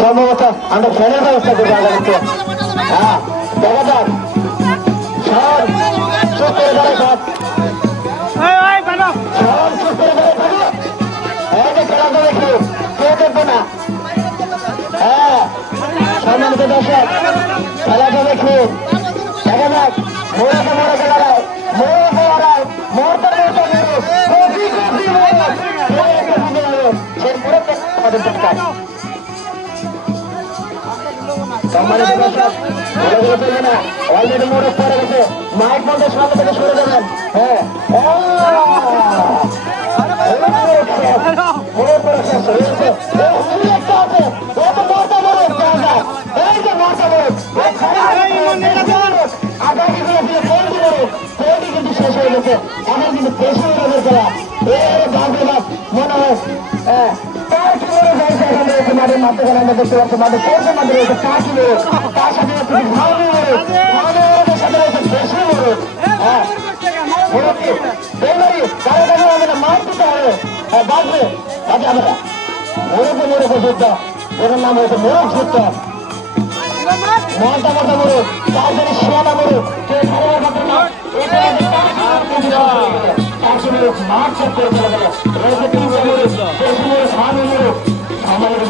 সম্ভবত আমরা ফ্যানের ব্যবস্থা করবো আগামীতে। হ্যাঁ দেখা যাক সব চুপ করে দাঁড়ায় সব চুপ করে দাঁড়ায় থাকো। এই যে খেলা তো দেখি কেউ দেখবো না। হ্যাঁ সম্মানিত দর্শক খেলাটা দেখি দেখা যাক মোড়কে মোড়কে লড়াই মোড়কে লড়াই মোড়তে মোড়তে সে মোড়কে আমাদের দরকার। সম্মানিত দর্শক মোড়গুলো চলবে না অলরেডি মোড়ক পড়ে গেছে মাইক বলতে সামনে থেকে সরে যাবেন। হ্যাঁ শেষ হয়ে গেছে এখন কিন্তু পেছনে খেলা মনে হয় হ্যাঁ মাঠের মাধ্যমে আমরা দেখতে পাচ্ছি মাঠের কোর্সের মাধ্যমে রয়েছে কাশি মোড়ক তার সাথে রয়েছে ভাঙি মোড়ক ভাঙি সাথে রয়েছে বেশি মোড়ক। হ্যাঁ মাঠ দিতে হবে হ্যাঁ বাঁচবে আজ আমরা মোড়কে মোড়কে যুদ্ধ এটার নাম হয়েছে মোড়ক যুদ্ধ মোটা মোটা মোড়ক তারপরে শিয়ালা মোড়ক মাঠ শেষ করে চলে গেল রয়েছে তিনটে মোড়ক বেশি মোড়ক ভাঙি মোড়ক আমাদের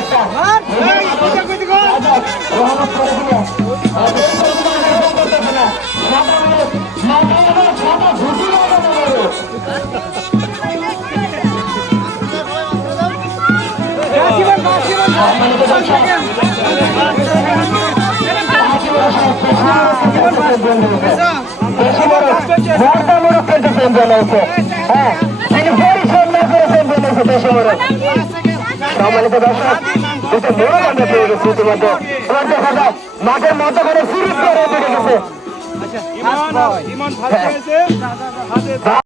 একটা রহমত করে দিল হ্যাঁ সম্মানিত দর্শক দুটো মোড়ক আমরা পেয়ে গেছি ইতিমধ্যে এবার দেখা যায় মাঠের মধ্যখানে সিরিজ বেড়ে গেছে।